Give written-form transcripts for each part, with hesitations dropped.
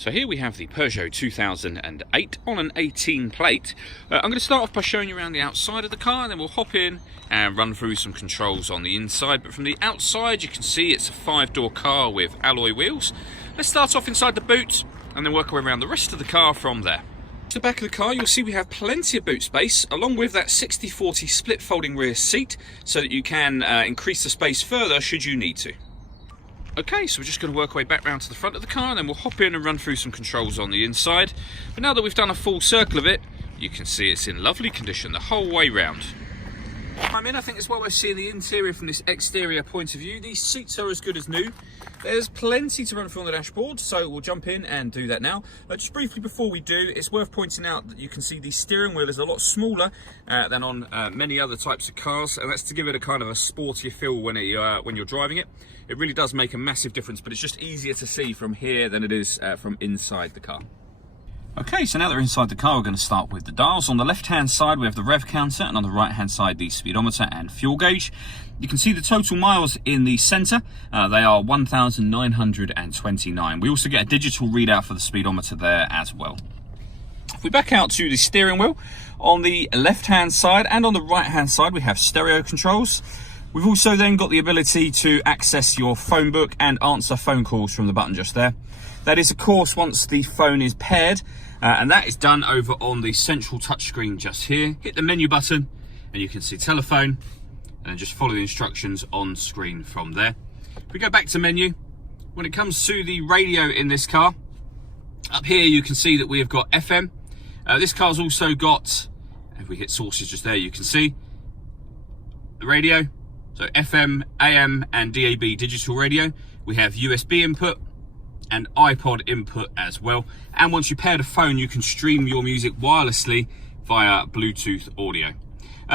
So here we have the Peugeot 2008 on an 18 plate. I'm going to start off by showing you around the outside of the car, and then we'll hop in and run through some controls on the inside. But from the outside you can see it's a 5-door car with alloy wheels. Let's start off inside the boot and then work our way around the rest of the car from there. To the back of the car you'll see we have plenty of boot space, along with that 60/40 split folding rear seat, so that you can increase the space further should you need to. Okay, so we're just going to work our way back round to the front of the car, and then we'll hop in and run through some controls on the inside. But now that we've done a full circle of it, you can see it's in lovely condition the whole way round. I think it's well worth seeing the interior from this exterior point of view. These seats are as good as new. There's plenty to run through on the dashboard, so we'll jump in and do that now. Just briefly before we do, it's worth pointing out that you can see the steering wheel is a lot smaller than on many other types of cars, and that's to give it a kind of a sportier feel when you're driving it. It really does make a massive difference, but it's just easier to see from here than it is from inside the car. Okay, so now that we're inside the car, we're going to start with the dials. On the left-hand side, we have the rev counter, and on the right-hand side, the speedometer and fuel gauge. You can see the total miles in the centre. They are 1,929. We also get a digital readout for the speedometer there as well. If we back out to the steering wheel, on the left-hand side and on the right-hand side, we have stereo controls. We've also then got the ability to access your phone book and answer phone calls from the button just there. That is, of course, once the phone is paired, and that is done over on the central touchscreen just here. Hit the menu button and you can see telephone, and just follow the instructions on screen from there. If we go back to menu, when it comes to the radio in this car, up here you can see that we have got FM. This car's also got, if we hit sources just there, you can see the radio. So FM, AM and DAB digital radio. We have USB input and iPod input as well. And once you pair the phone, you can stream your music wirelessly via Bluetooth audio.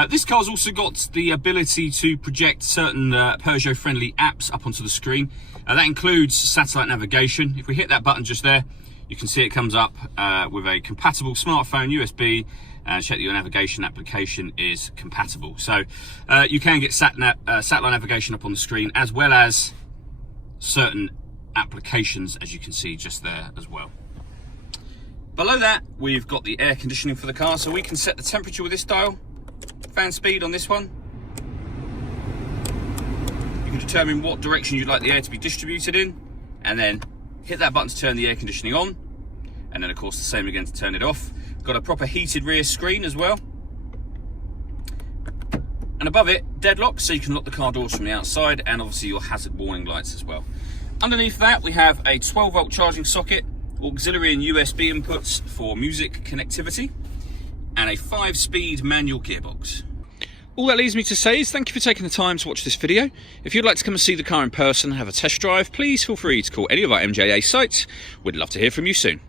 This car's also got the ability to project certain Peugeot friendly apps up onto the screen. That includes satellite navigation. If we hit that button just there, you can see it comes up with a compatible smartphone USB, and check that your navigation application is compatible. So you can get satellite navigation up on the screen, as well as certain applications, as you can see just there as well. Below that, we've got the air conditioning for the car, so we can set the temperature with this dial, fan speed on this one. You can determine what direction you'd like the air to be distributed in, and then hit that button to turn the air conditioning on, and then of course the same again to turn it off. Got a proper heated rear screen as well, and above it, deadlock, so you can lock the car doors from the outside, and obviously your hazard warning lights as well. Underneath that, we have a 12-volt charging socket, auxiliary and USB inputs for music connectivity, and a 5-speed manual gearbox. All that leaves me to say is thank you for taking the time to watch this video. If you'd like to come and see the car in person and have a test drive, please feel free to call any of our MJA sites. We'd love to hear from you soon.